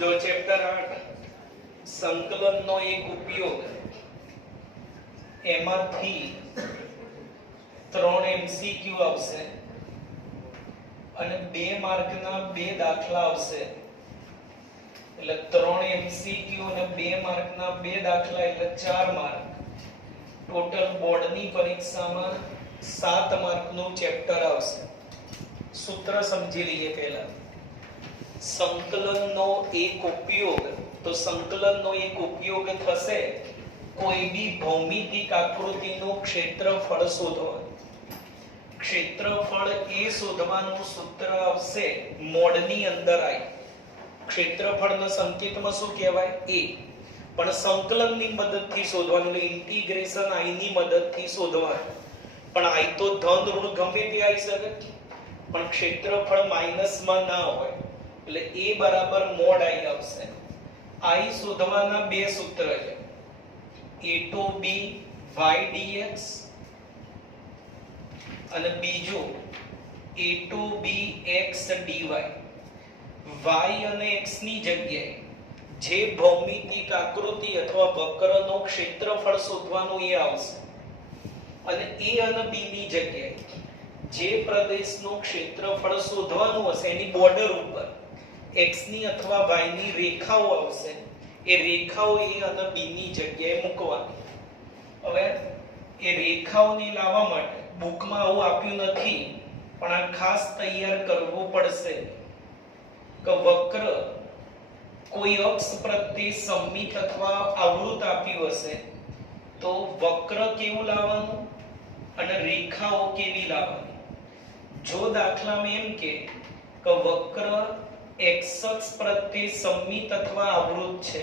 જો ચેપ્ટર 8 સંકલનનો એક ઉપયોગ, એમાંથી 3 MCQ આવશે અને 2 માર્કના 2 દાખલા આવશે. એટલે 3 MCQ અને 2 માર્કના 2 દાખલા એટલે 4 માર્ક. ટોટલ બોર્ડની પરીક્ષામાં 7 માર્કનું ચેપ્ટર આવશે. સૂત્ર સમજી લઈએ પહેલા. સંકલનનો એક ઉપયોગ, તો સંકલનનો એક ઉપયોગ થશે કોઈ બી ભૌમિતિક આકૃતિનું ક્ષેત્રફળ શોધવાનું. ક્ષેત્રફળ એ શોધવાનું સૂત્ર આવશે મોડની અંદર આવી. ક્ષેત્રફળના સંકેતમાં શું કહેવાય? a. પણ સંકલનની મદદથી શોધવાનું, એટલે ઇન્ટિગ્રેશન i ની મદદથી શોધવાનું. પણ i તો ધન ઋણ ગમે તે આવી શકે, પણ ક્ષેત્રફળ માઈનસમાં ના હોય, એટલે a બરાબર મોડ i આવશે. i શોધવાના બે સૂત્ર છે, a to b y dx અને બીજું a to b x dy. y અને x ની જગ્યાએ જે ભૌમિતિક આકૃતિ અથવા વક્રનો ક્ષેત્રફળ શોધવાનું એ આવશે, અને a અને b ની જગ્યાએ જે પ્રદેશનું ક્ષેત્રફળ શોધવાનું હશે એની બોર્ડર ઉપર x ની અથવા y ની રેખાઓ આવશે. એ રેખાઓ a અને b ની જગ્યાએ મૂકવાની. હવે એ રેખાઓને લાવવા માટે બુકમાં આવું આપ્યું નથી, પણ આ ખાસ તૈયાર કરવું પડશે કે વક્ર કોઈ અક્ષ પ્રત્યે સમમિત અથવા આવૃત આપ્યું હશે તો વક્ર કેવું લાવવાનું અને રેખાઓ કેવી લાવવાની. જો દાખલામાં એમ કે વક્ર x અક્ષ પ્રત્યે સમમિત અથવા આવૃત છે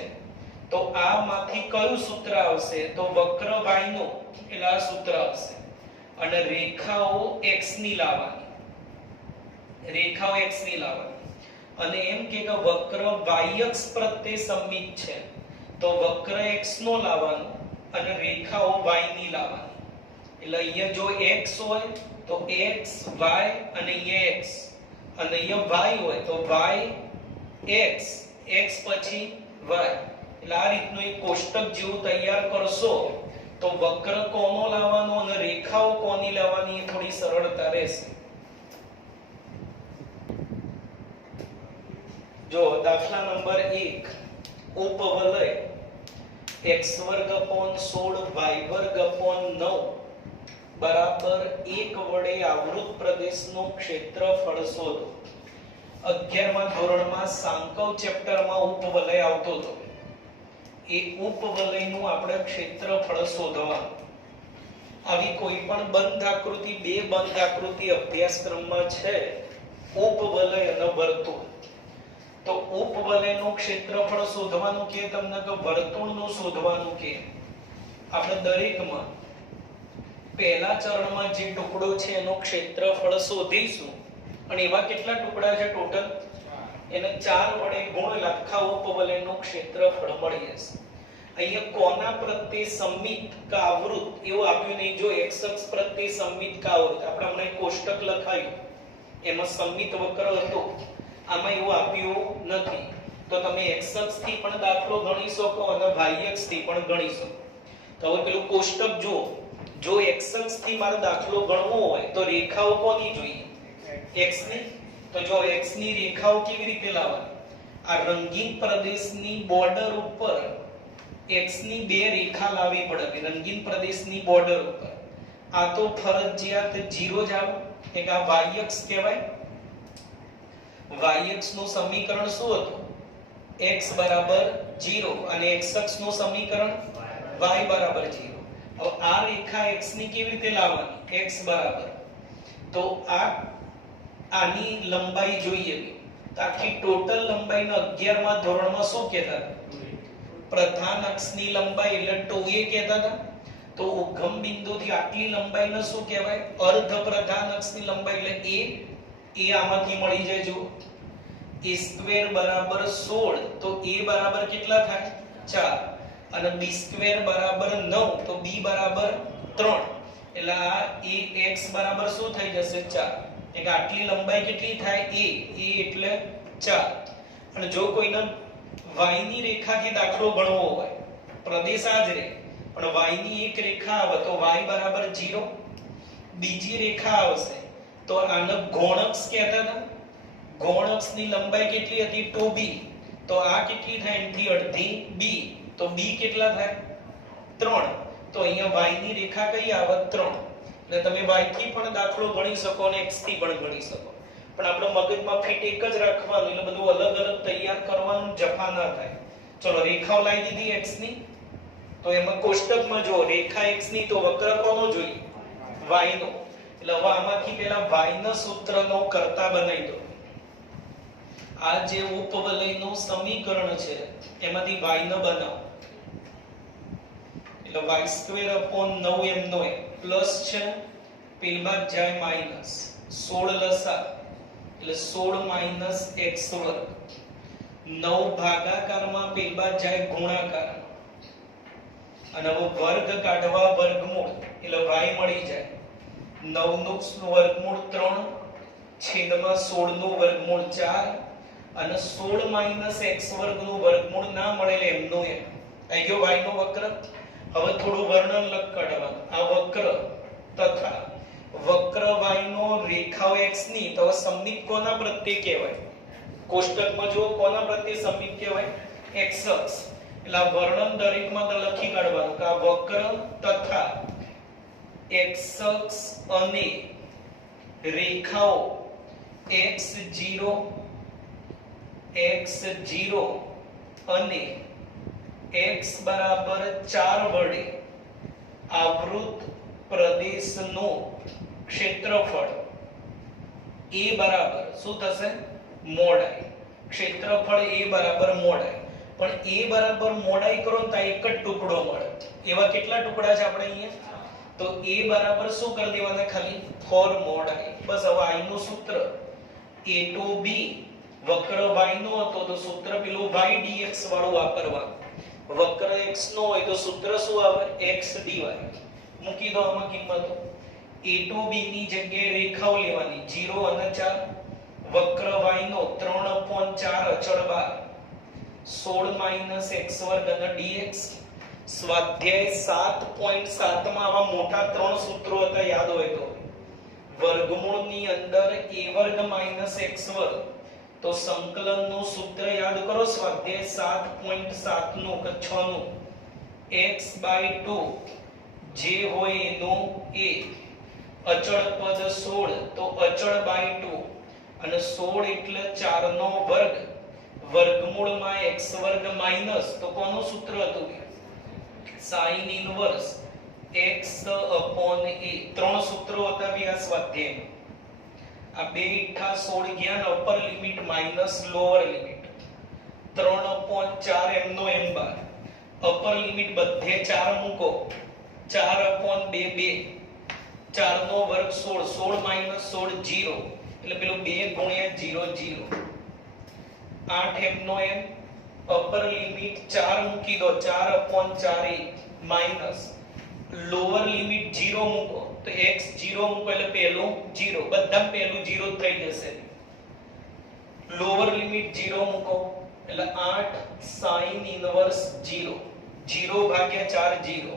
તો આમાંથી કયું સૂત્ર આવશે? તો વક્ર y નું, એટલે આ સૂત્ર આવશે. અને રેખાઓ x ની લાવવાની, રેખાઓ x ની લાવવાની. અને એમ કે વક્ર y અક્ષ પ્રત્યે સમમિત છે તો વક્ર x નો લાવવાનો અને રેખાઓ y ની લાવવાની. એટલે અહીંયા જો x હોય તો x y અને અહીંયા x, અને અહીંયા y હોય તો y x x પછી y. એટલે આ રીતનું એક કોષ્ટક જેવું તૈયાર કરશો તો વક્ર કોનો લાવવાનો અને રેખાઓ કોની લાવવાની એ થોડી સરળતા રહેશે. જો દાખલા નંબર 1, ઉપવલય x2/16 y2/9 બરાબર 1 વડે આવૃત પ્રદેશનું ક્ષેત્રફળ શોધો. 11મા ધોરણમાં સાંકવ ચેપ્ટરમાં ઉપવલય આવતો હતો. એ ઉપવલયનું આપણે ક્ષેત્રફળ શોધવાનું. આવી કોઈ પણ બંધ આકૃતિ, બે બંધ આકૃતિ અભ્યાસક્રમમાં છે, ઉપવલય અને વર્તુળ. તો ઉપવલયનું ક્ષેત્રફળ શોધવાનું કે તમને કે વર્તુળનું શોધવાનું કે આપણે દરેકમાં પહેલા ચરણમાં જે ટુકડો છે એનું ક્ષેત્રફળ શોધીશું. અને એવા કેટલા ટુકડા છે ટોટલ? એને 4 વડે ગુણ આખા ઉપવલયનું ક્ષેત્રફળ મળી જશે. અહીંયા કોના પ્રત્યે સમમિત કે આવૃત એવું આપ્યું નહીં. જો x અક્ષ પ્રત્યે સમમિત કે આવૃત, આપણે હમણાં કોષ્ટક લખાયું એમાં સમમિત વક્ર હતો, આમાં એવું આપ્યું નથી. તો તમે x અક્ષ થી પણ દાખલો ગણી શકો અને y અક્ષ થી પણ ગણી શકો. તો હવે પેલું કોષ્ટક જુઓ. જો x અક્ષ થી મારો દાખલો ગણવો હોય તો રેખાઓ કોની જોઈએ? x ની. તો જો x ની રેખાઓ કેવી રીતે લાવવાની? આ રંગીન પ્રદેશની બોર્ડર ઉપર x ની બે રેખા લાવવી પડે. રંગીન પ્રદેશની બોર્ડર ઉપર આ તો ફરજિયાત 0 જ આવે, કે આ y અક્ષ કહેવાય. y અક્ષ નું સમીકરણ શું હતું? x બરાબર 0 અને x અક્ષ નું સમીકરણ y બરાબર 0. હવે આ રેખા x ની કેવી રીતે લાવવાની? x બરાબર, તો આની લંબાઈ જોઈએ. તો આખી ટોટલ લંબાઈને 11મા ધોરણમાં શું કહેતા હતા? પ્રધાન અક્ષની લંબાઈ એટલે 2a કહેતા હતા. તો ઉગમ બિંદુથી આટલી લંબાઈને શું કહેવાય? અર્ધ પ્રધાન અક્ષની લંબાઈ એટલે a આમાંથી મળી જાય. જો a² બરાબર 16 તો a બરાબર કેટલા થાય? 4. અને b² બરાબર 9 તો b બરાબર 3. એટલે આ ax બરાબર શું થઈ જશે? 4. કે આટલી લંબાઈ કેટલી થાય? a એટલે 4. અને જો કોઈને y ની રેખાથી દાખલો ગણવો હોય પ્રદેશ આ જ રહે, પણ y ની એક રેખા આવે તો y બરાબર 0, બીજી રેખા આવશે તો આને ગૌણઅક્ષ કહેતા હતા. ગૌણઅક્ષની લંબાઈ કેટલી હતી 2b, તો આ કેટલી થાય એનાથી અડધી b, તો b કેટલા થાય 3. તો અહીંયા y ની રેખા કઈ આવે 3, એટલે તમે y થી પણ દાખલો ગણી શકો અને x થી પણ ગણી શકો, પણ આપણો મગજમાં ફિટ એક જ રાખવાનું, એટલે બધું અલગ અલગ તૈયાર કરવાનું જફા ના થાય. ચલો રેખાઓ લાવી દીધી x ની, તો એમાં કોષ્ટકમાં જો રેખા x ની તો વક્ર કોનો જોઈએ y નો, એટલે હવે આમાંથી પેલા y ના સૂત્રનો કર્તા બનાવી દો. આ જે ઉપવલયનું સમીકરણ છે એમાંથી y નો બનાવો, એટલે y² / 9m પ્લસ છે, પેલી બાદ જાય માઈનસ 16 લસા એટલે 16 - x², 9 ભાગાકારમાં પેલી બાદ જાય ગુણાકાર, અને હવે વર્ગ કાઢવા વર્ગમૂળ એટલે y મળી જાય 9 નું વર્ગમૂળ 3 છેદમાં 16 નું વર્ગમૂળ 4, અને 16 - x² નું વર્ગમૂળ ના મળે એટલે એમનો એમ આવી ગયો y નો વક્ર. હવે થોડું વર્ણન લખ કાઢવાનું. આ વક્ર તથા વક્ર y નો રેખાઓ x ની તો સમમિત કોના પ્રત્યે કહેવાય? કોષ્ટકમાં જો કોના પ્રત્યે સમમિત કહેવાય? x અક્ષ. એટલે આ વર્ણન દરેકમાં લખી કાઢવાનું કે આ વક્ર તથા x અક્ષ અને રેખાઓ x0 અને x બરાબર 4 વડે આવૃત પ્રદેશનું ક્ષેત્રફળ a બરાબર શું થશે? મોડાઈ. ક્ષેત્રફળ a બરાબર મોડાઈ. પણ a બરાબર મોડાઈ કરો તો એક જ ટુકડો મળે. એવા કેટલા ટુકડા છે આપણે અહીંયા? તો a બરાબર શું કરી દેવાના? ખાલી 4 મોડાઈ. બસ હવે i નું સૂત્ર a to b વક્ર y નો હતો તો સૂત્ર પેલું y dx વાળું વાપરવાનું. વક્ર x નો હોય તો સૂત્ર શું આવે? x dy. મૂકી દો આમાં કિંમતો. a to b ની જગ્યાએ રેખાઓ લેવાની 0 અને 4, વક્ર y નો 3/4 અચળ 12, 16 - x² અને dx. સ્વાધ્યાય 7.7 માં આવા મોટા 3 સૂત્રો હતા, યાદ હોય તો. વર્ગમૂળની અંદર a² - x², તો સંકલનનું સૂત્ર યાદ કરો સ્વાધ્યાય 7.7 નું કે 6 નું, x/2 જે હોય એનું a, અચળ પદ 16 તો અચળ / 2, અને 16 એટલે 4 નો વર્ગ, વર્ગમૂળમાં x² માઈનસ તો કોનું સૂત્ર હતું? sin inverse x/a. 3 સૂત્રો હતા બી આ સ્વાધ્યાયમાં. આ 2 * 16 ગયા, upper limit minus lower limit 3/4 એમનો એમ બાર, અપર લિમિટ બધે 4 મૂકો 4/2 4 નો વર્ગ 16, 16 - 16 0, એટલે પેલું 2 * 0 0, 8 એમનો એમ, અપર લિમિટ 4 મૂકી દો 4/4 માઈનસ લોઅર લિમિટ 0 મૂકો તો x 0 મૂકો એટલે પહેલું 0, બધા પહેલું 0 થઈ જશે. લોઅર લિમિટ 0 મૂકો એટલે 8 sin ઇન્વર્સ 0, 0/4 0.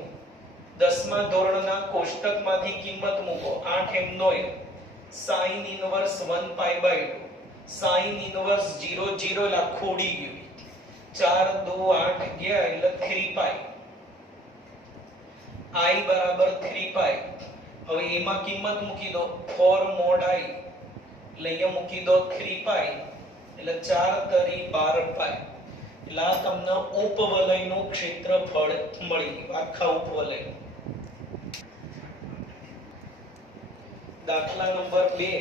10મા ધોરણના કોષ્ટકમાંથી કિંમત મૂકો 8 એમનો એમ, sin ઇન્વર્સ 1π/2, sin ઇન્વર્સ 0 0 એટલે આખું ઉડી ગયું. 4 2 8 ગયા એટલે 3π, i બરાબર 3π. હવે એમાં કિંમત મૂકી દો 4 mod i, એટલે અહીંયા મૂકી દો 3π, એટલે 4 તરી 12π. એટલે આ તમને ઉપવલયનું ક્ષેત્રફળ મળી ગયું, આખા ઉપવલય. દાખલા નંબર 2,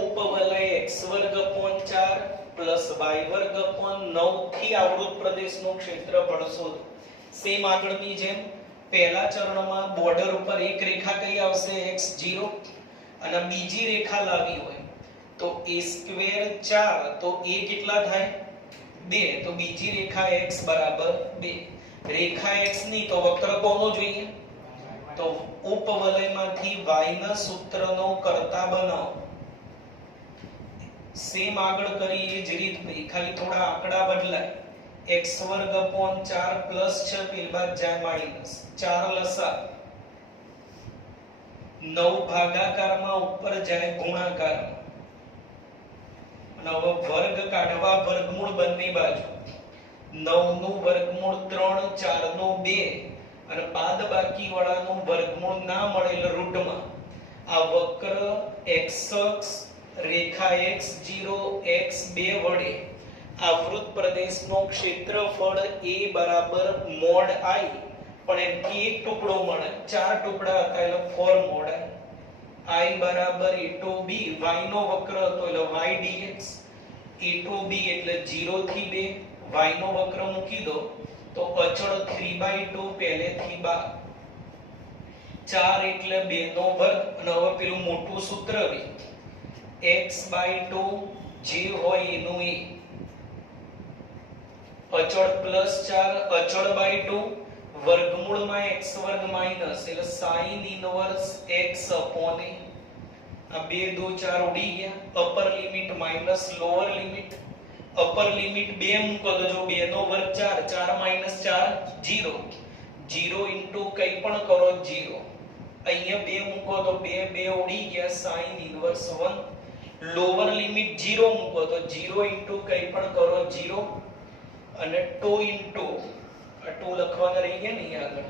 ઉપવલય x²/4 y²/9 થી આવૃત પ્રદેશનું ક્ષેત્રફળ શોધો. સેમ આગળની જેમ પહેલા ચરણમાં બોર્ડર ઉપર એક રેખા કઈ આવશે? x0, અને બીજી રેખા લાવી હોય તો a² 4, તો a કેટલા થાય? 2, તો બીજી રેખા x બરાબર 2. રેખા x ની તો વક્ર કોનો જોઈએ? તો ઉપવલયમાંથી y ના સૂત્રનો કર્તા બનાવો. સેમ આગળ કરી એ જ રીત, ખાલી થોડા આંકડા બદલાય. x વર્ગ upon 4 પ્લસ 6 પેલી બાદ જાય માઈનસ 4 લસા 9 ભાગાકારમાં ઉપર જાય ગુણાકારમાં અને હવે વર્ગ કાઢવા વર્ગમૂળ બંને બાજુ 9 નું વર્ગમૂળ 3 4 નું 2 અને બાદબાકી વાળાનું વર્ગમૂળ ના મળેલ રૂટમાં આ વક્ર x અક્ષ રેખા x0 x2 વડે આ વૃત્ત પ્રદેશનો ક્ષેત્રફળ a બરાબર મોડ i પણ એમથી એક ટુકડો મળે ચાર ટુકડા હતા એટલે 4 મોડ i બરાબર a to b y નો વક્ર હતો એટલે y dx a to b એટલે 0 થી 2 y નો વક્ર મૂકી દો તો અચળ 3/2 પહેલેથી 4 એટલે 2 નો વર્ગ અને હવે પેલું મોટું સૂત્ર બી x/2 જે હોય એનું એ અચળ +4 અચળ/2 વર્ગમૂળમાં x વર્ગ માઈનસ એટલે sin inverse x upon a આ 2 2 4 ઉડી ગયા upper limit minus lower limit upper limit 2 મૂકો તો જો 2 નો વર્ગ 4 4 માઈનસ 4 0 0 ઇન્ટુ કંઈ પણ કરો 0 અહીંયા 2 મૂકો તો 2 2 ઉડી ગયા sin ઇનવર્સ 1 લોઅર લિમિટ 0 મૂકો તો 0 ઇન્ટુ કંઈ પણ કરો 0 અને 2 ઇન્ટુ આ 2 લખવાના રહી ગયા ને આગળ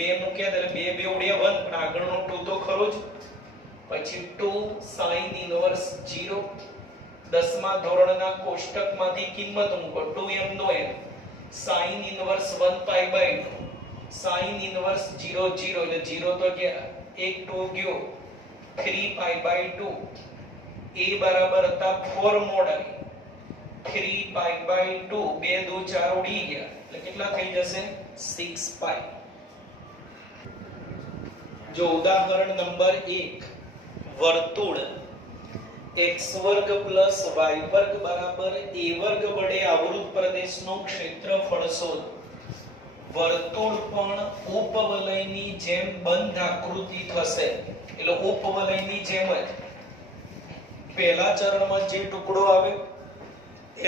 2 મૂક્યા એટલે 2 2 ઉડ્યા 1 પણ આગળનો 2 તો ખરો જ પછી 2 sin ઇનવર્સ 0 દસમા ધોરણના કોષ્ટકમાંથી કિંમત મૂકો 2m નો m sin inverse 1/2 sin inverse 0 0 એટલે 0 તો ગયા 1 2 ગયો 3/2 a બરાબર હતા 4 મોડ i 3/2 2 2 4 ઉડી ગયા એટલે કેટલા થઈ જશે 6π જો ઉદાહરણ નંબર 1 વર્તુળ x વર્ગ પ્લસ y વર્ગ બરાબર a વર્ગ વડે આવૃત પ્રદેશનું ક્ષેત્રફળ શોધો વર્તુળ પણ ઉપવલયની જેમ બંધ આકૃતિ થશે એટલે ઉપવલયની જેમ જ પહેલા ચરણમાં જે ટુકડો આવે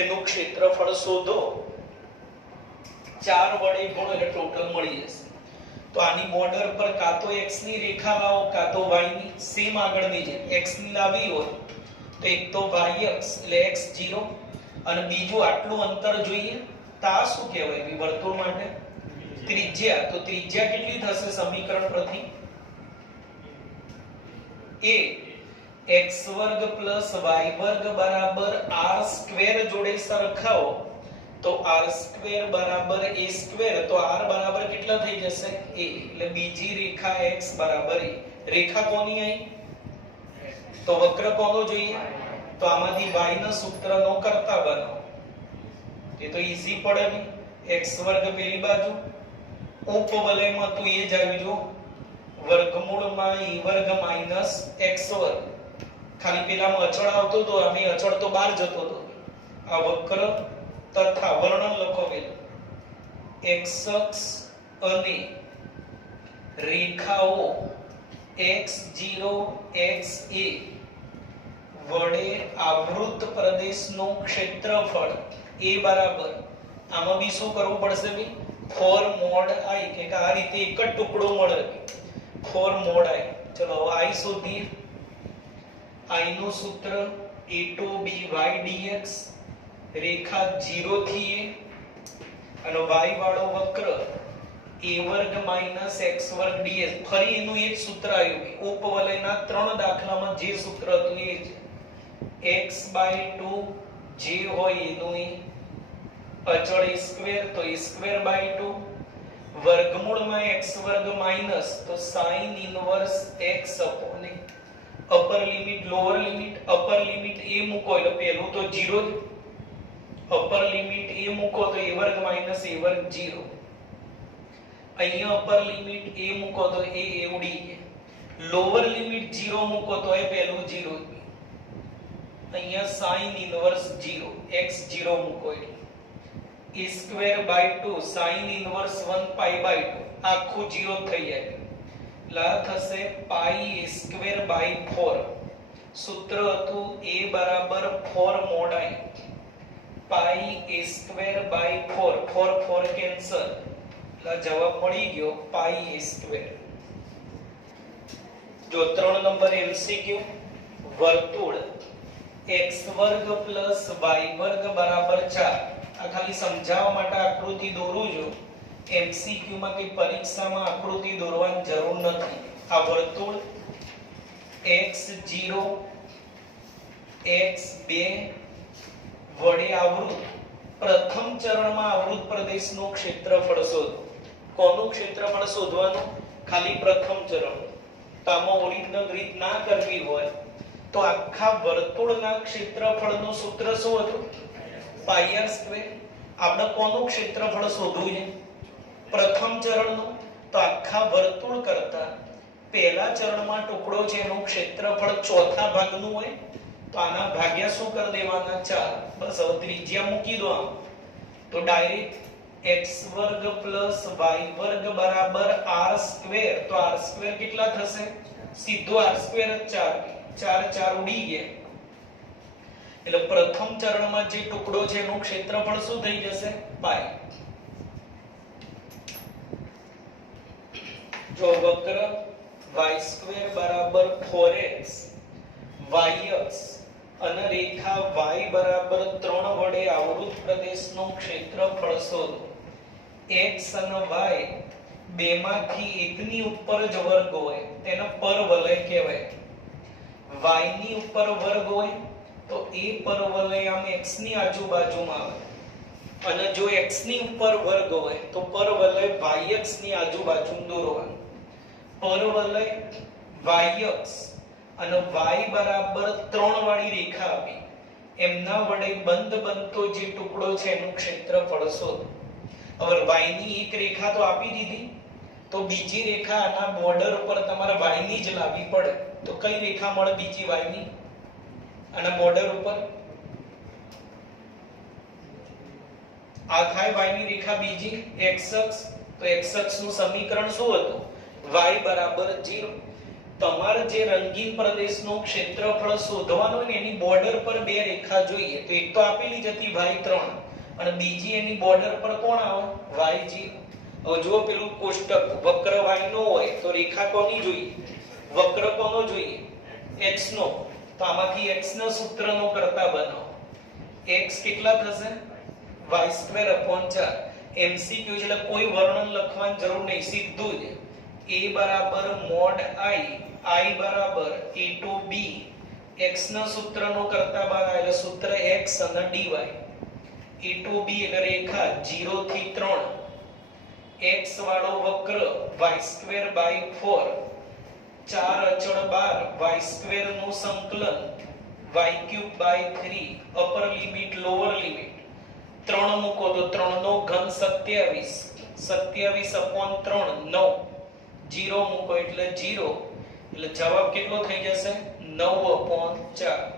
એનું ક્ષેત્રફળ શોધો 4 વડે ગુણો એટલે ટોટલ મળી જશે તો આની બોર્ડર પર કાં તો x ની રેખા લાવો કાં તો y ની સેમ આગળની જેમ x ની લાવી હોય તો એક તો y અક્ષ એટલે x0 અને બીજું આટલું અંતર જોઈએ તો આ શું કહેવાય વર્તુળ માટે ત્રિજ્યા તો ત્રિજ્યા કેટલી થશે સમીકરણ પરથી a x વર્ગ પ્લસ y વર્ગ બરાબર r સ્ક્વેર જોડે સરખાવો તો r સ્ક્વેર બરાબર a સ્ક્વેર તો r બરાબર કેટલા થઈ જશે a એટલે બીજી રેખા x બરાબર a રેખા કોની આવી તો વક્ર કોનો જોઈએ તો આમાંથી y ના સૂત્રનો કર્તા બનાવો એ તો ઈઝી પડે ને x વર્ગ પેલી બાજુ ઉપવલયમાં તો એ જ આવી જો વર્ગમૂળમાં e વર્ગ માઈનસ x વર્ગ ખાલી પેલામાં અચળ આવતો તો આમે અચળ તો બહાર જતો હતો આ વક્ર તથા વર્ણન લખો પેલું x અક્ષ અને રેખાઓ x0 xa વડે આવૃત પ્રદેશનું ક્ષેત્રફળ a બરાબર આમાં બી શું કરવું પડશે બી 4 મોડ i કે આ રીતે એક જ ટુકડો મળે 4 મોડ i ચલો i શોધીએ i નું સૂત્ર a to b y dx રેખા 0 થી a અને y વાળો વક્ર a વર્ગ માઈનસ x વર્ગ dx ફરી એનું એક સૂત્ર આવ્યું ઉપવલયના 3 દાખલામાં જે સૂત્ર હતું એ જ x/2 જે હોય એનું અચળ a સ્ક્વેર તો a સ્ક્વેર બાય 2 વર્ગમૂળમાં x વર્ગ માઈનસ તો sin inverse x upon a upper limit lower limit upper limit a મૂકો એટલે પહેલું તો 0 જ અપર લિમિટ a મૂકો તો a વર્ગ માઈનસ a વર્ગ 0 અહીંયા અપર લિમિટ a મૂકો તો a ઉડી ગયા લોઅર લિમિટ 0 મૂકો તો એ પહેલું 0 અહીંયા sin ઇનવર્સ 0 x0 મૂકો એટલે a square by 2 sin inverse 1/2 આખું 0 થઈ જાય લા થશે પાઈ a સ્ક્વેર બાય 4 સૂત્ર હતું a બરાબર 4 mod i pi a square by 4 4 4 cancel એટલે જવાબ મળી ગયો પાઈ a સ્ક્વેર. જો 3 નંબર MCQ વર્તુળ x વર્ગ પ્લસ y વર્ગ બરાબર 4. આ ખાલી સમજાવવા માટે આકૃતિ દોરું છું. MCQ માં કે પરીક્ષામાં આકૃતિ દોરવાની જરૂર નથી. આ વર્તુળ x0 x2 વડે આવૃત પ્રથમ ચરણમાં આવૃત પ્રદેશનું ક્ષેત્રફળ શોધો. કોનું ક્ષેત્રફળ શોધવાનું? ખાલી પ્રથમ ચરણ. તો આમાં ઓરિજિનલ રીત ના કરવી હોય તો આખા વર્તુળના ક્ષેત્રફળનું સૂત્ર શું હતું? પાઈ r સ્ક્વેર. આપણે કોનું ક્ષેત્રફળ શોધવું છે? પ્રથમ ચરણનું. તો આખા વર્તુળ કરતા પહેલા ચરણમાં ટુકડો છે એનું ક્ષેત્રફળ ચોથા ભાગનું હોય તો આના ભાગ્યા શું કરી દેવાના? 4. બસ હવે ત્રિજ્યા મૂકી દો આમ. તો ડાયરેક્ટ x વર્ગ પ્લસ y વર્ગ બરાબર r સ્ક્વેર. તો r સ્ક્વેર કેટલા થશે? સીધો r સ્ક્વેર જ 4 4 ઉડી ગયા. એટલે પ્રથમ ચરણમાં જે ટુકડો છે એનું ક્ષેત્રફળ શું થઈ જશે? પાઈ. જો વક્ર y² બરાબર 4x y અક્ષ અને રેખા y બરાબર 3 વડે આવૃત પ્રદેશનું ક્ષેત્રફળ શોધો. x અને y બેમાંથી એકની ઉપર જ વર્ગ હોય તેને પરવલય કહેવાય. y ની ઉપર વર્ગ હોય તો એ પરવલય આમ x ની આજુબાજુમાં આવે. અને જો x ની ઉપર વર્ગ હોય તો પરવલય y અક્ષ ની આજુબાજુ દોરવાનું. પરવલય y અક્ષ અને y બરાબર 3 વાળી રેખા આપી એમના વડે બંધ બનતો જે ટુકડો છે એનું ક્ષેત્રફળ શોધો. હવે y ની એક રેખા તો આપી દીધી તો બીજી રેખા આના બોર્ડર ઉપર તમારે y ની જ લાવવી પડે. તો કઈ રેખા મળે બીજી y ની? આના બોર્ડર ઉપર આ થાય y ની રેખા બીજી x અક્ષ. તો x અક્ષનું સમીકરણ શું હતું? y બરાબર 0. તમારે જે રંગીન પ્રદેશનું ક્ષેત્રફળ શોધવાનું હોય ને એની બોર્ડર પર બે રેખા જોઈએ. તો એક તો આપેલી જ હતી y3 અને બીજી એની બોર્ડર પર કોણ આવે? y0. હવે જો પેલું કોષ્ટક વક્ર y નો હોય તો રેખા કોની જોઈએ? વક્ર કોનો જોઈએ? x નો. તો આમાંથી x ના સૂત્રનો કરતા બનાવો. x કેટલા થશે? y²/4. MCQ એટલે કોઈ વર્ણન લખવાની જરૂર નહીં, સીધું જ a બરાબર mod i બરાબર a to b. x ના સૂત્રનો કરતા બનાવે એટલે સૂત્ર x અને dy. a to b એટલે રેખા 0 થી 3. x વાળો વક્ર y²/4. 4 અચળ 12 y² નું સંકલન y³/3 upper limit lower limit 3 મૂકો તો 3 નો ઘન 27 27/3 9 0 મૂકો એટલે 0 એટલે જવાબ કેટલો થઈ જશે? 9/4.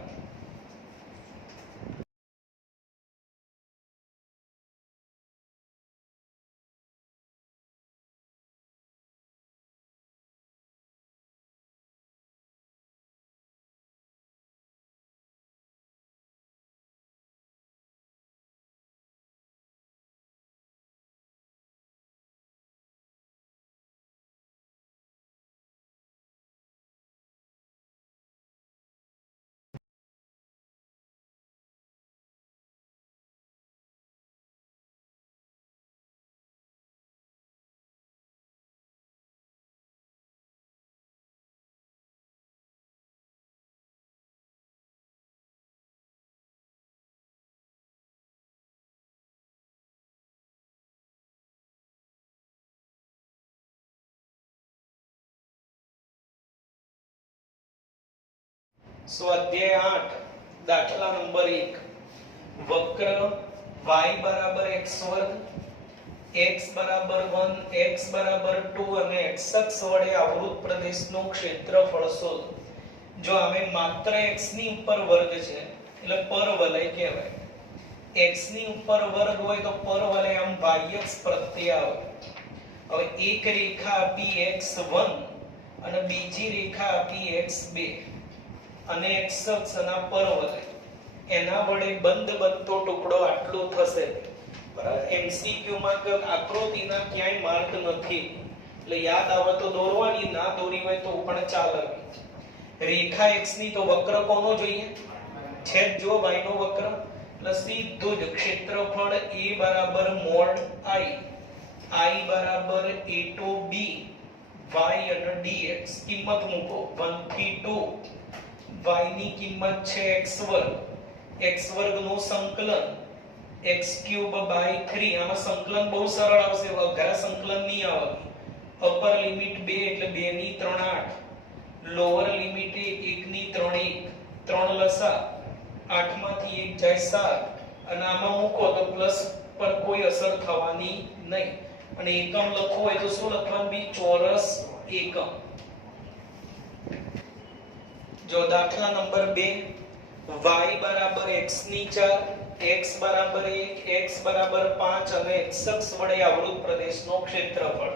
સ્વાધ્યાય 8 દાખલા નંબર 1. વક્ર y બરાબર x², x બરાબર 1, x બરાબર 2 અને x અક્ષ વડે આવૃત પ્રદેશનું ક્ષેત્રફળ શોધો. જો આમે માત્ર x ની ઉપર વર્ગ છે એટલે પરવલય કહેવાય. x ની ઉપર વર્ગ હોય તો પરવલય આમ y અક્ષ પ્રત્યે આવે. હવે એક રેખા આપી x1 અને બીજી રેખા આપી x2 અને x અક્ષ ના પરવલય. એના વડે બંધ બનતો ટુકડો આટલો થશે. બરાબર, એમસીક્યુ માં આકૃતિના ક્યાંય માર્ક નથી એટલે યાદ આવે તો દોરવાની, ના દોરી હોય તો પણ ચાલે. રેખા x ની તો વક્ર કોનો જોઈએ? છેદ જો y નો વક્ર એટલે સીધું જ ક્ષેત્રફળ a બરાબર મોડ i બરાબર a to b y અને dx. કિંમત મૂકો 1 થી 2. y ની કિંમત છે x વર્ગ, x વર્ગ નું સંકલન x ક્યુબ બાય 3. આમાં સંકલન બહુ સરળ આવશે, અઘરા સંકલન નહીં આવે. અપર લિમિટ 2 એટલે 2 ની 3 8, લોઅર લિમિટ 1 ની 3 1, 3 લસા 8 માંથી 1 જાય 7 અને આમાં મૂકો તો પ્લસ પર કોઈ અસર થવાની નહીં. અને એકમ લખવું હોય તો શું લખવાનું બી? ચોરસ એકમ. જો દાખલા નંબર 2, y બરાબર x ની 4, x બરાબર 1, x બરાબર 5 અને x અક્ષ વડે આવૃત પ્રદેશનો ક્ષેત્રફળ.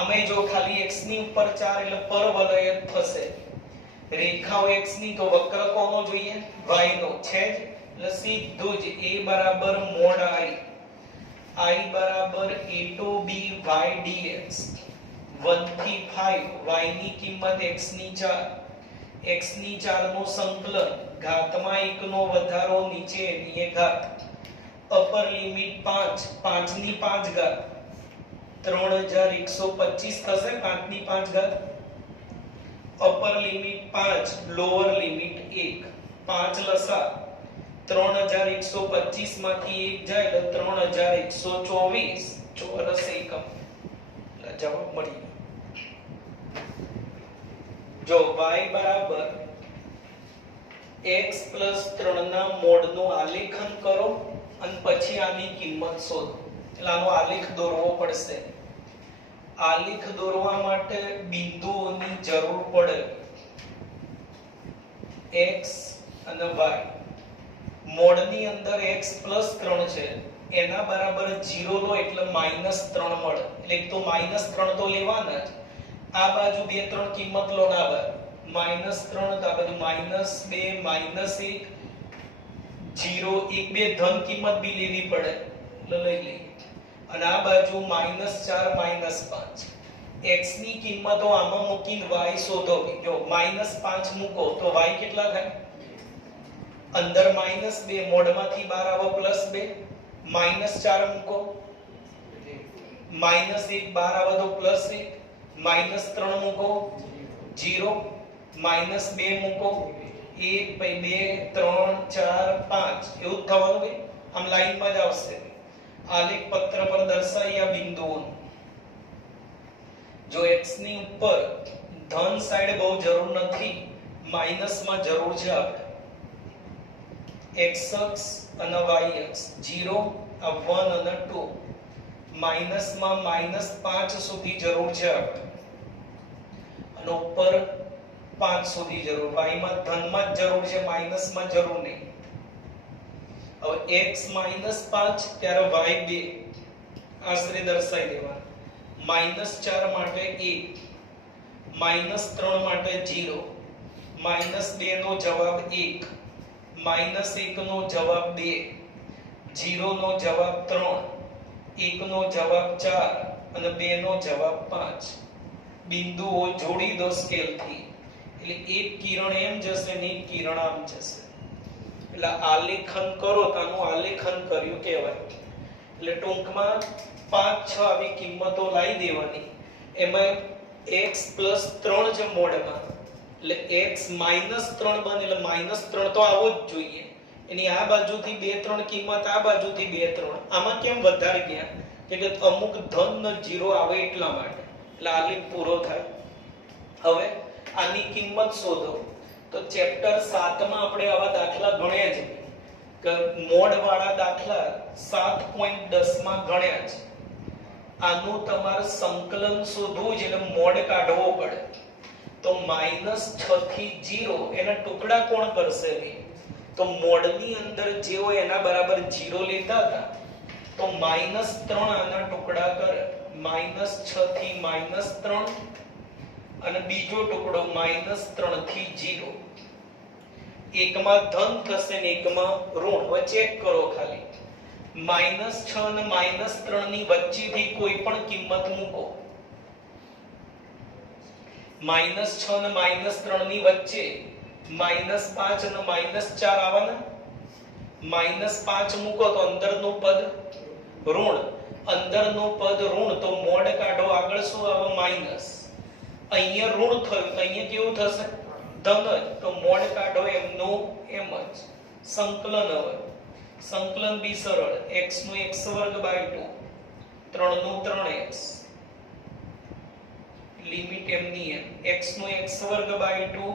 અમે જો ખાલી x ની ઉપર 4 એટલે પરવલય થશે. રેખાઓ x ની તો વક્ર કોનો જોઈએ? y નો. છેદ એટલે સીધું જ a બરાબર મોડ i બરાબર a to b y dx. 1 થી 5 y ની કિંમત x ની 4, x ની 4 નું સંકલન ઘાતમાં 1 નો વધારો નીચે એની ઘાત. અપર લિમિટ 5, 5 ની 5 ઘાત 3125 થશે. 5 ની 5 ઘાત. અપર લિમિટ 5, લોઅર લિમિટ 1, 5 લસા 3125 માંથી 1 જાય એટલે 3124 ચોરસ એકમ. જવાબ મળી. જો y બરાબર x + 3 ના મોડ નું આલેખન કરો અને પછી આની કિંમત શોધો. એટલે આનો આલેખ દોરવો પડશે. આલેખ દોરવા માટે બિંદુઓની જરૂર પડે. x અને y. મોડની અંદર x + 3 છે, એના બરાબર 0 લો એટલે -3 મળે. એટલે એક તો -3 તો લેવાના જ. આ બાજુ 2 3 કિંમત લો ના બાજુ -3 તો આ બાજુ -2 -1 0 1 2 ધન કિંમત બી લેવી પડે એટલે લઈ લઈએ. અને આ બાજુ -4 -5. x ની કિંમતો આમાં મૂકીને y શોધો. જો -5 મૂકો તો y કેટલા થાય? અંદર -2 મોડમાંથી બહાર આવો +2. -4 મૂકો -1 બહાર આવો તો +1. -3 મૂકો 0. -2 મૂકો 1 2 3 4 5. એવું થવાનું કે આમ લાઈનમાં જ આવશે. આલેખ પત્ર પર દર્શાવી આ બિંદુઓનું. જો x ની ઉપર ધન સાઈડ બહુ જરૂર નથી, માઈનસમાં જરૂર છે. આપણે x અક્ષ અને y અક્ષ 0 આ 1 અને 2, માઈનસમાં -5 સુધી જરૂર છે આપણે. અને ઉપર 5 સુધી જરૂર. y માં ધનમાં જ જરૂર છે, માઈનસમાં જરૂર નહીં. હવે x -5 ત્યારે y 2 આશરે દર્શાવી દેવાના. -4 માટે 1, -3 માટે 0, -2 નો જવાબ 1, -1 નો જવાબ 2, 0 નો જવાબ 3, 1 નો જવાબ 4 અને 2 નો જવાબ 5. બિંદુઓ જોડી દો સ્કેલથી એટલે એક કિરણ એમ જશે ને એક કિરણ આમ જશે. એટલે આલેખન કરો તો આનું આલેખન કર્યું કહેવાય. એટલે ટૂંકમાં 5 6 આવી કિંમતો લાવી દેવાની. એમાં x + 3 છે મોડમાં એટલે x -3 બને એટલે -3 તો આવો જ જોઈએ. એની આ બાજુથી 2 3 કિંમત, આ બાજુથી 2 3. આમાં કેમ વધારી ગયા? કે અમુક ધન 0 આવે એટલા માટે. એટલે આલેખ પૂરો થાય. હવે આની કિંમત શોધો. તો ચેપ્ટર 7 માં આપણે આવા દાખલા ગણ્યા છે કે મોડ વાળા દાખલા 7.10 માં ગણ્યા છે. આનું તમારે સંકલન શોધવું છે એટલે મોડ કાઢવો પડે. તો -6 થી 0 એના ટુકડા કોણ કરશે? તો મોડની અંદર જે હોય એના બરાબર 0 લેતા હતા તો -3 આના ટુકડા કરે. -6 થી -3 અને બીજો ટુકડો -3 થી 0. એકમાં ધન થશે ને એકમાં ઋણ. હવે ચેક કરો ખાલી. -6 અને -3 ની વચ્ચેથી કોઈ પણ કિંમત મૂકો. -6 અને -3 ની વચ્ચે -5 અને -4 આવવાના. -5 મૂકો તો અંદરનું પદ ઋણ, અંદરનું પદ ઋણ તો મોડ કાઢો, આગળ શું આવે? માઈનસ. અહીંયા ઋણ થયું તો અહીંયા કેવું થશે? ધન જ. તો મોડ કાઢો એમનું એમ જ. સંકલન. હવે સંકલન બી સરળ. x નું x² / 2 3 નું 3x લિમિટ એમની એમ. x નું x² / 2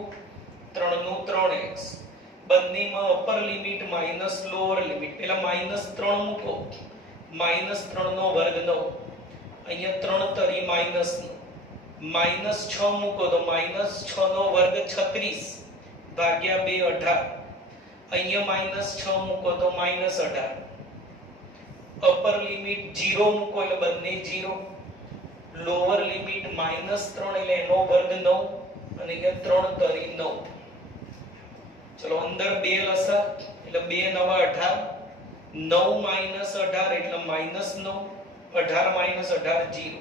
3 નું 3x. બંનેમાં upper limit minus lower limit. પેલા -3 મૂકો, -3 નો વર્ગ 9. અહીંયા 3 તરી માઈનસ નો. -6 મૂકો તો -6 નો વર્ગ 36 ભાગ્યા 2 18. અહીંયા -6 મૂકો તો -18. અપર લિમિટ 0 મૂકો એટલે બંને 0. લોઅર લિમિટ -3 એટલે એનો વર્ગ 9 અને અહીંયા 3 તરી 9. ચલો અંદર 2 લસા એટલે 2 × 9 = 18. 9 - 18 એટલે -9. 18 - 18 0.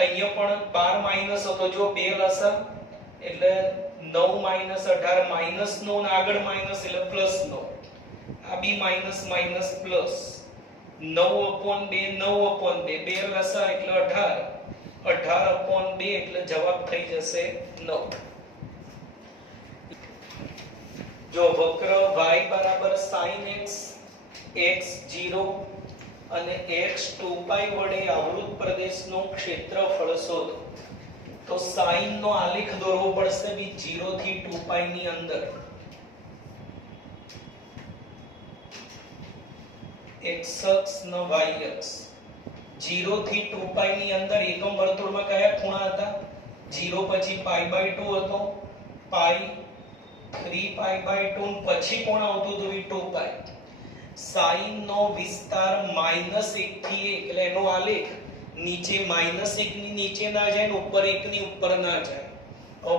અહીંયા પણ 12 માઈનસ હતો જો 2 લસા એટલે 9 - 18 -9 ને આગળ માઈનસ એટલે +9. આ બી માઈનસ માઈનસ પ્લસ. 9/2 9/2 2 લસા એટલે 18. 18/2 એટલે જવાબ થઈ જશે 9. જો વક્ર y = sin x, x 0 અને x 2π વડે આવૃત પ્રદેશનું ક્ષેત્રફળ શોધો. તો sin નો આલેખ દોરવો પડશે બી 0 થી 2π ની અંદર. x અક્ષ ને y અક્ષ. 0 થી 2π ની અંદર એકમ વર્તુળમાં કયા ખૂણા હતા? 0 પછી π/2 હતો, π 3π/2 પછી કોણ આવતું હતું? 2π. sin નો વિસ્તાર -1 થી 1 એટલે એનો આલેખ નીચે -1 ની નીચે ના જાય ને ઉપર 1 ની ઉપર ના જાય.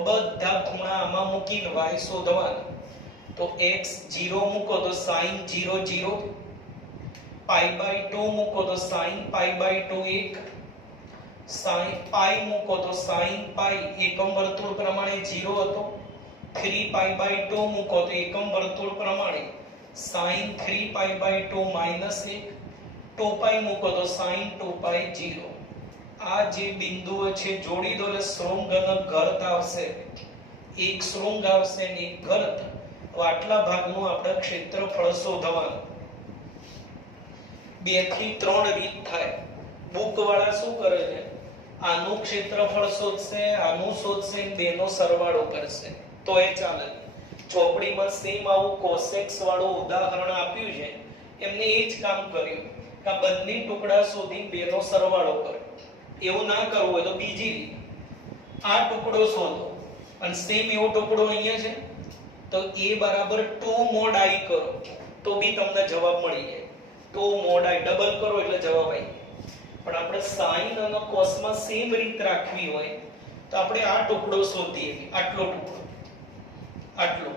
બધા ખૂણા આમાં મૂકીને y શોધવાનો. તો x 0 મૂકો તો sin 0 0, π/2 મૂકો તો sin π/2 1, sin π મૂકો તો sin π એકમ વર્તુળ પ્રમાણે 0 હતો. 3π/2 મૂકો તો એકમ વર્તુળ પ્રમાણે sin 3π/2 -1. 2π મૂકો તો sin 2π 0. આ જે બિંદુઓ છે જોડી દો એટલે શૃંગ અને ઘર્ત આવશે. એક શૃંગ આવશે ને એક ઘર્ત. આટલા ભાગનું આપણે ક્ષેત્રફળ શોધવાનું. 2 થી 3 રીત થાય. બુક વાળા શું કરે છે? આનું ક્ષેત્રફળ શોધશે, આનું શોધશે ને બેનો સરવાળો કરશે તો એ ચાલે. ચોપડીમાં સેમ આવું કોસેક્સ વાળું ઉદાહરણ આપ્યું છે. એમને એ જ કામ કર્યું કે આ બંને ટુકડા શોધીને બેનો સરવાળો કરે. એવું ના કરવું હોય તો બીજી રીત. આ ટુકડો શોધો અને સેમ એવો ટુકડો અહીંયા છે તો a = 2 mod i કરો તો બી તમને જવાબ મળી જાય. 2 mod i ડબલ કરો એટલે જવાબ આવી જાય. પણ આપણે sin અને cos માં સેમ રીત રાખવી હોય તો આપણે આ ટુકડો શોધીએ. આટલો ટુકડો, આટલો.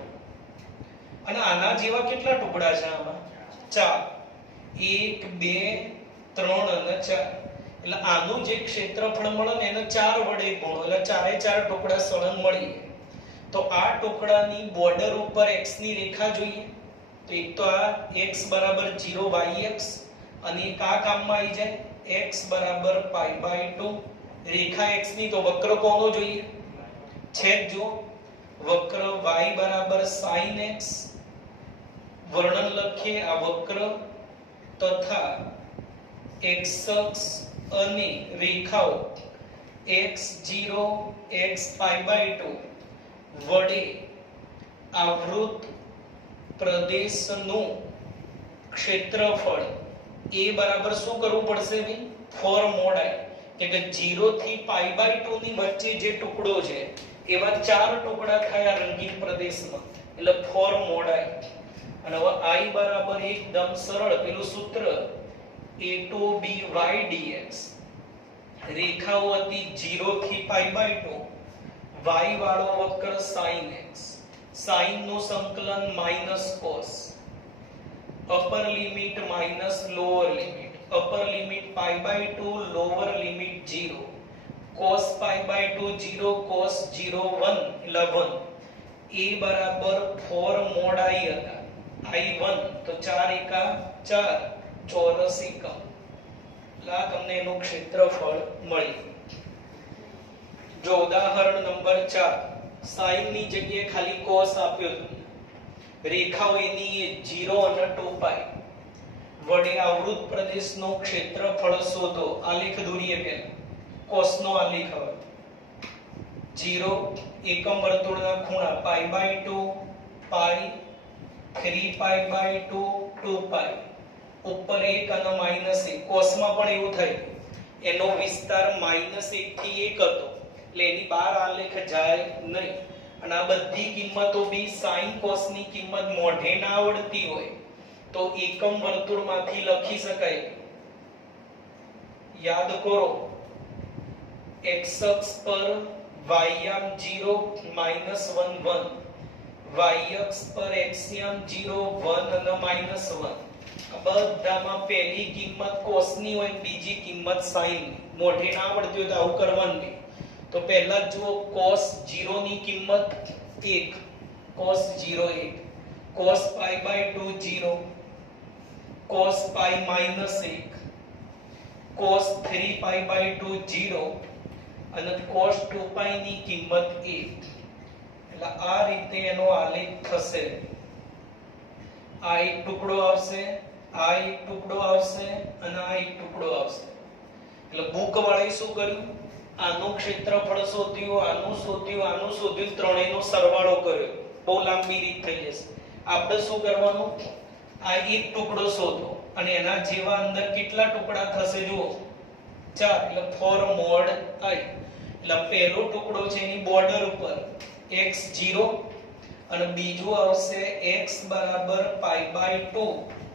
અને આના જેવા કેટલા ટુકડા છે આમાં? 4. 1 2 3 અને 4. એટલે આનું જે ક્ષેત્રફળ મળે ને એને 4 વડે ગુણો એટલે 4 ટુકડા સળંગ મળી. તો આ ટુકડાની બોર્ડર ઉપર x ની રેખા જોઈએ. તો એક તો આ x = 0 yx અને એક આ કામમાં આવી જાય x = π/2. રેખા x ની તો વક્ર કોનો જોઈએ? છેદ જો વક્ર y = sin x. વર્ણન લખીએ આ વક્ર તથા x અક્ષ અને રેખાઓ x0 x π/2 વડે આવૃત પ્રદેશનું ક્ષેત્રફળ a બરાબર શું કરવું પડશે ભાઈ? 4 mod i. કે 0 થી π/2 ની વચ્ચે જે ટુકડો છે એવા 4 ટુકડા થયા રંગીન પ્રદેશમાં એટલે 4 mod i. અને હવે i બરાબર એકદમ સરળ પેલું સૂત્ર a2by dx. રેખાઓ હતી 0 થી π/2, y વાળો વક્ર sin x સાઈન નું સંકલન minus cos, upper limit minus lower limit, upper limit π/2 lower limit 0, cos π/2 0, cos 0 1 એટલે 1, a બરાબર 4 મોડ i હતા, i1 તો 4 એકા 4 ચોરસ એકમ, એટલે આ તમને એનું ક્ષેત્રફળ મળ્યું. જો ઉદાહરણ નંબર 4, સાઈન ની જગ્યાએ ખાલી cos આપ્યો છે, રેખાઓ એની 0 અને 2π વડે આવૃત પ્રદેશનો ક્ષેત્રફળ શોધો. આલેખ દોરીએ પહેલા cos નો આલેખ હવે 0 એકમ વર્તુળના ખૂણા π/2 π 3π/2 2π ઉપર 1 અને -1. cos માં પણ એવું થાય, એનો વિસ્તાર -1 થી 1 હતો એટલે એની બહાર આલેખ જાય નહીં. અને આ બધી કિંમતો બી sin cos ની કિંમત મોઢે ના આવડતી હોય તો એકમ વર્તુળમાંથી લખી શકાય. યાદ કરો, x અક્ષ પર y યામ 0 -1 1, y અક્ષ પર x યામ 0 1 અને -1. આ બધામાં પહેલી કિંમત cos ની હોય, બીજી કિંમત sin. મોઢે ના આવડતી હોય તો આવું કરવાનું નહીં. તો પહેલા જુઓ, cos 0 ની કિંમત 1, cos 0 1, cos π/2 0, cos π -1, cos 3π/2 0 અને cos 2π ની કિંમત 1. એટલે આ રીતે એનો આલેખ થશે. આ એક ટુકડો આવશે, આ એક ટુકડો આવશે અને આ એક ટુકડો આવશે. એટલે બુક વાળાએ શું કર્યું? આનું ક્ષેત્રફળ શોધ્યું, આનું શોધ્યું, આનું શોધ્યું, ત્રણેયનો સરવાળો કર્યો. બહુ લાંબી રીત થઈ જશે. આપણે શું કરવાનું? આ એક ટુકડો શોધો અને એના જેવા અંદર કેટલા ટુકડા થશે જુઓ, 4 એટલે 4 મોડ i. એટલે પહેલો ટુકડો છે એની બોર્ડર ઉપર x0 અને બીજું આવશે x બરાબર π/2.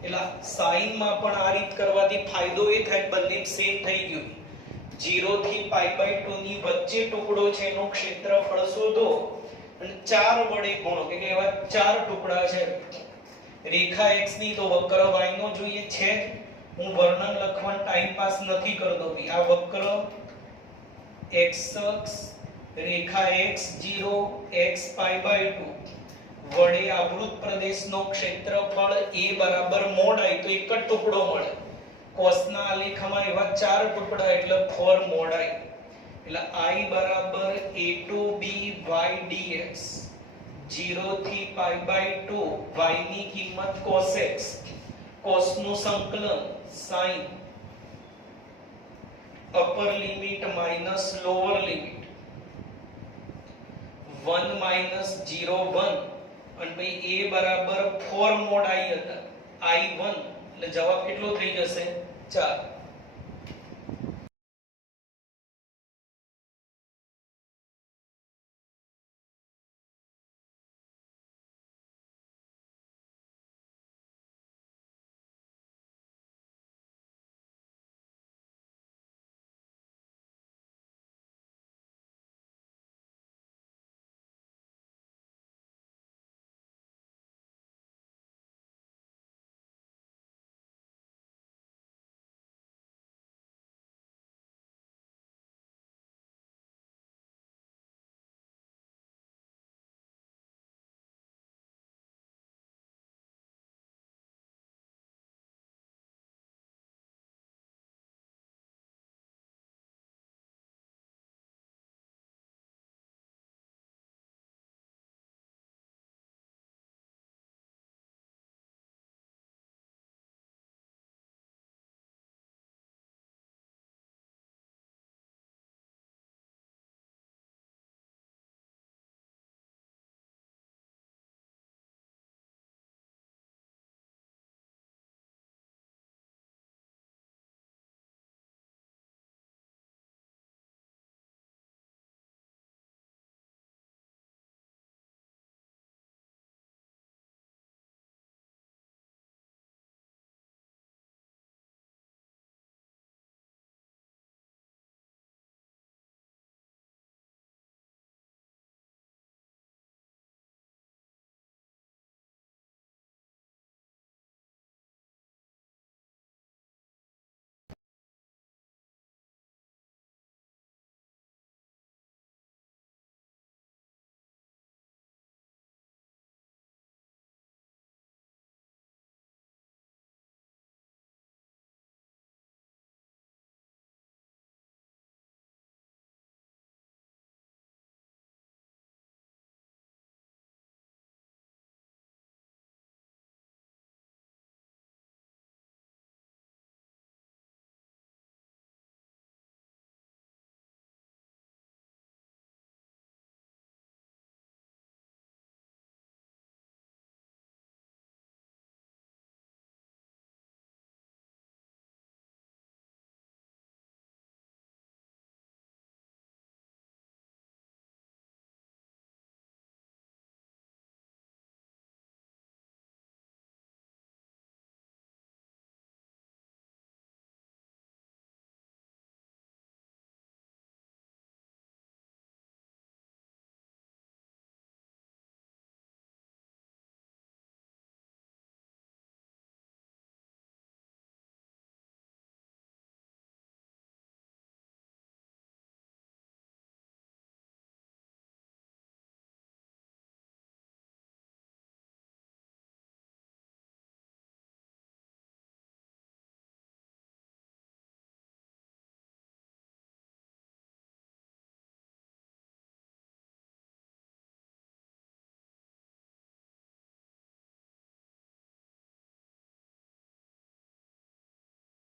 એટલે સાઈન માં પણ આ રીત કરવાથી ફાયદો એ થાય, બંને સેમ થઈ ગયું. 0 થી π/2 ની વચ્ચે ટુકડો છે એનું ક્ષેત્રફળ શોધો અને 4 વડે ગુણો, કે એવા 4 ટુકડા છે. રેખા x ની તો વક્ર y નો જોઈએ છે. હું વર્ણન લખવાનો ટાઈમ પાસ નથી કરતો ભઈ. આ વક્ર x અક્ષ, રેખા x0 x π/2 વડે આવૃત પ્રદેશનો ક્ષેત્રફળ a બરાબર મોડ i, તો એક જ ટુકડો મળે. cos ના આલેખમાં એવા 4 ટુકડા એટલે 4 મોડ i. એટલે i બરાબર a2b y dx, 0 થી π/2 y ની કિંમત cos x, cos નું સંકલન sin, upper limit minus lower limit 1 0 1 અને ભાઈ a બરાબર 4 મોડ i હતા, i1 એટલે જવાબ કેટલો થઈ જશે? 4.